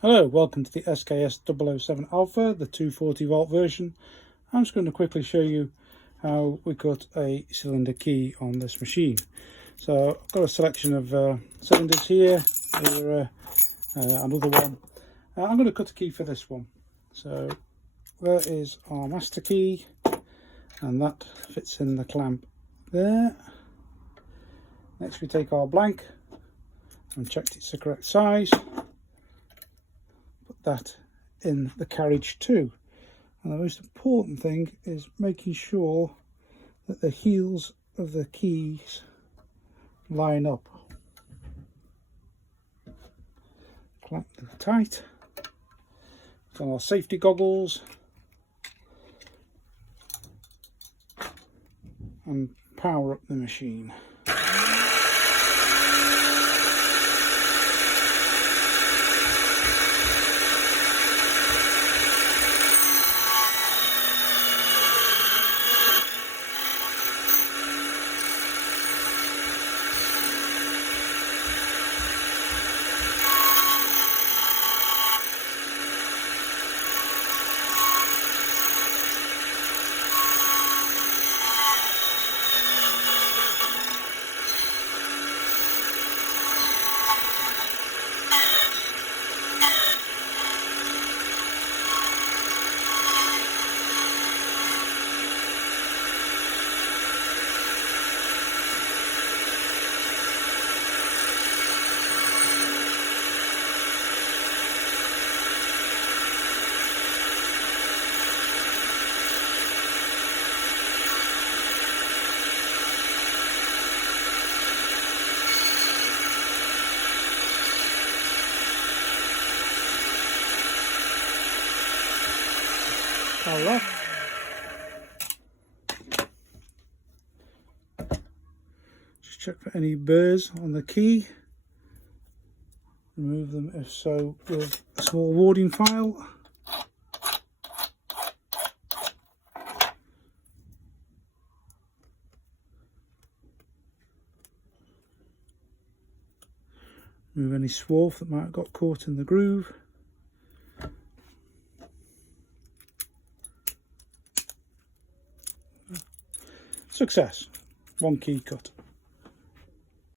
Hello, welcome to the SKS 007 Alpha, the 240 volt version. I'm just going to quickly show you how we cut a cylinder key on this machine. So I've got a selection of cylinders here, another one. I'm going to cut a key for this one. So there is our master key, and that fits in the clamp there. Next we take our blank and check it's the correct size. That in the carriage too, and the most important thing is making sure that the heels of the keys line up. Clamp them tight. Put on our safety goggles and power up the machine. Power off. Just check for any burrs on the key. Remove them if so with a small warding file. Remove any swarf that might have got caught in the groove. Success! One key cut.